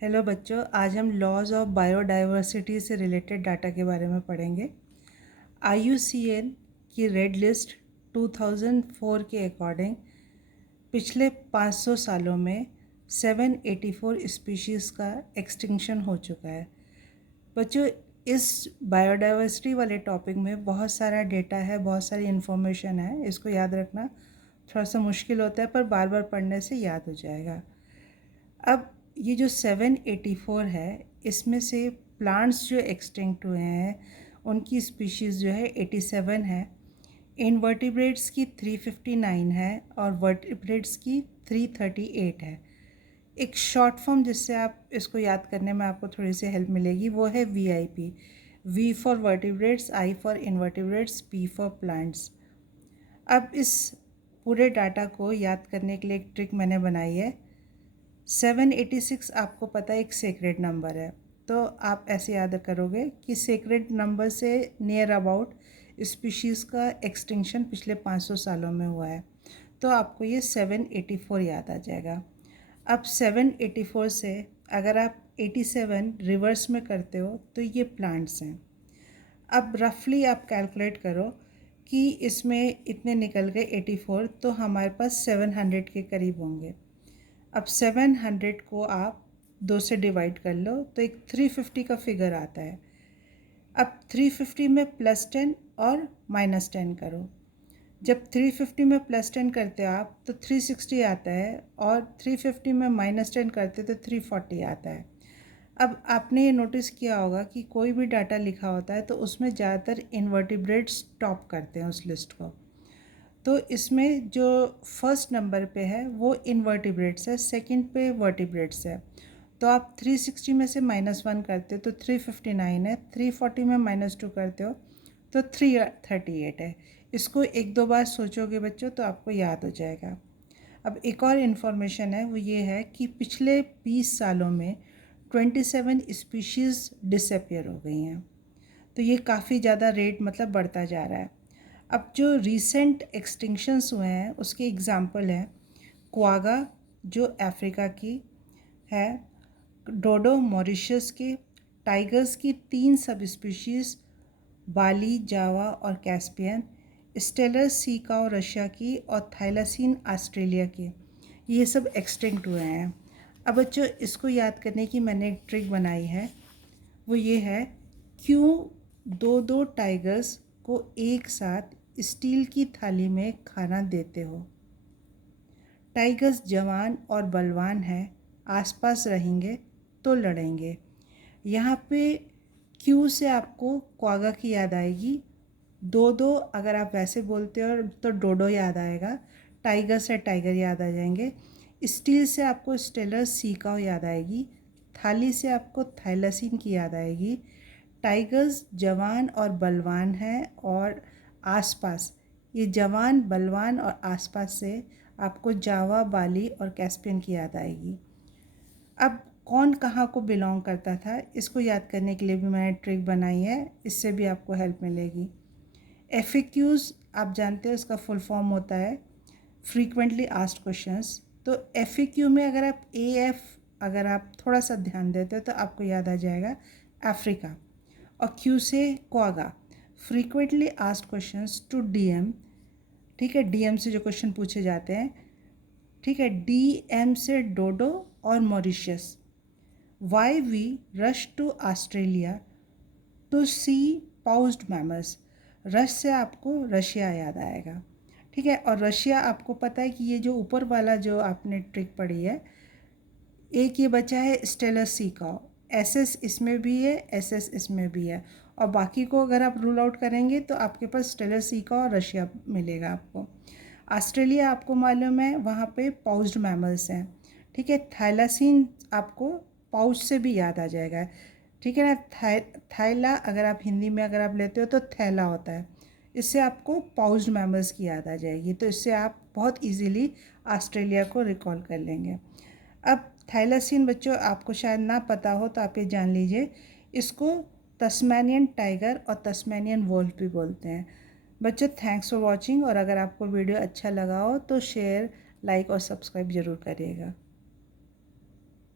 Hello बच्चों, आज हम लॉज ऑफ बायोडाइवर्सिटी से रिलेटेड डाटा के बारे में पढ़ेंगे। IUCN की रेड लिस्ट 2004 के अकॉर्डिंग पिछले 500 सालों में 784 स्पीशीज़ का एक्सटिंक्शन हो चुका है। बच्चों, इस बायोडाइवर्सिटी वाले टॉपिक में बहुत सारा डेटा है, बहुत सारी इन्फॉर्मेशन है। इसको याद रखना थोड़ा सा मुश्किल होता है, पर बार बार पढ़ने से याद हो जाएगा। अब ये जो 784 है, इसमें से प्लांट्स जो एक्सटिंक्ट हुए हैं उनकी स्पीशीज़ जो है 87 है। इनवर्टिब्रेट्स की 359 है और वर्टिब्रेट्स की 338 है। एक शॉर्ट फॉर्म जिससे आप इसको याद करने में आपको थोड़ी सी हेल्प मिलेगी वो है VIP। V for vertebrates, I for invertebrates, P for plants. अब इस पूरे डाटा को याद करने के लिए एक ट्रिक मैंने बनाई है। 786 आपको पता है एक सेक्रेड नंबर है, तो आप ऐसे याद करोगे कि सेक्रेड नंबर से नियर अबाउट स्पीशीज़ का एक्सटिंक्शन पिछले 500 सालों में हुआ है, तो आपको ये 784 याद आ जाएगा। अब 784 से अगर आप 87 रिवर्स में करते हो तो ये प्लांट्स हैं। अब रफली आप कैलकुलेट करो कि इसमें इतने निकल गए 84, तो हमारे पास 700 के करीब होंगे। अब 700 को आप 2 से डिवाइड कर लो तो एक 350 का फिगर आता है। अब 350 में +10 और -10 करो। जब 350 में +10 करते हो आप तो 360 आता है, और 350 में -10 करते तो 340 आता है। अब आपने ये नोटिस किया होगा कि कोई भी डाटा लिखा होता है तो उसमें ज़्यादातर इनवर्टिब्रेट्स टॉप करते हैं उस लिस्ट को। तो इसमें जो फर्स्ट नंबर पे है वो इनवर्टिब्रेट्स है, सेकंड पे वर्टिब्रेट्स है। तो आप 360 में से -1 करते हो तो 359 है, 340 में -2 करते हो तो 338 है। इसको एक दो बार सोचोगे बच्चों तो आपको याद हो जाएगा। अब एक और इन्फॉर्मेशन है, वो ये है कि पिछले 20 सालों में 27 स्पीशीज़ डिसअपियर हो गई हैं। तो ये काफ़ी ज़्यादा रेट मतलब बढ़ता जा रहा है। अब जो रीसेंट एक्सटिंक्शंस हुए हैं उसके एग्ज़ाम्पल हैं क्वागा जो अफ्रीका की है, डोडो मॉरिशस के, टाइगर्स की 3 सब स्पीशीज़ बाली, जावा और कैस्पियन, स्टेलर सी काऊ रशिया की और थाइलासीन ऑस्ट्रेलिया की, ये सब एक्सटिंक्ट हुए हैं। अब बच्चों, इसको याद करने की मैंने एक ट्रिक बनाई है, वो ये है क्यों दो टाइगर्स को एक साथ स्टील की थाली में खाना देते हो। टाइगर्स जवान और बलवान हैं, आसपास रहेंगे तो लड़ेंगे। यहाँ पे क्यों से आपको क्वागा की याद आएगी, दो अगर आप वैसे बोलते हो तो डोडो याद आएगा, टाइगर से टाइगर याद आ जाएंगे, स्टील से आपको स्टेलर सी काऊ याद आएगी, थाली से आपको थाइलासीन की याद आएगी। टाइगर्स जवान और बलवान हैं और आसपास, ये जवान, बलवान और आसपास से आपको जावा, बाली और कैस्पियन की याद आएगी। अब कौन कहाँ को बिलोंग करता था, इसको याद करने के लिए भी मैंने ट्रिक बनाई है, इससे भी आपको हेल्प मिलेगी। FAQs आप जानते हो इसका फुल फॉर्म होता है फ्रीक्वेंटली आस्क्ड क्वेश्चंस। तो FAQ में अगर आप AF अगर आप थोड़ा सा ध्यान देते हो तो आपको याद आ जाएगा अफ्रीका, और Q से quagga, frequently asked questions to DM, ठीक है, DM से जो क्वेश्चन पूछे जाते हैं, ठीक है, DM से डोडो और Mauritius. Why we rush to Australia to see pouched mammals, rush से आपको रशिया याद आएगा, ठीक है। और रशिया आपको पता है कि ये जो ऊपर वाला जो आपने ट्रिक पढ़ी है, एक ये बचा है स्टेलर सी काऊ, SS इसमें भी है, SS इसमें भी है, और बाकी को अगर आप रूल आउट करेंगे तो आपके पास स्टेलर सी काऊ और रशिया मिलेगा आपको। ऑस्ट्रेलिया आपको मालूम है वहाँ पे पाउज्ड मैमल्स हैं, ठीक है। थाइलासीन आपको पाउच से भी याद आ जाएगा, ठीक है ना। थाइला अगर आप हिंदी में अगर आप लेते हो तो थैला होता है, इससे आपको पाउज्ड मैमल्स की याद आ जाएगी, तो इससे आप बहुत इजीली ऑस्ट्रेलिया को रिकॉल कर लेंगे। अब थाइलासीन बच्चों आपको शायद ना पता हो तो आप ये जान लीजिए, इसको तस्मानियन टाइगर और तस्मानियन वोल्फ भी बोलते हैं। बच्चों, थैंक्स फॉर वॉचिंग, और अगर आपको वीडियो अच्छा लगा हो तो शेयर, लाइक और सब्सक्राइब ज़रूर करिएगा।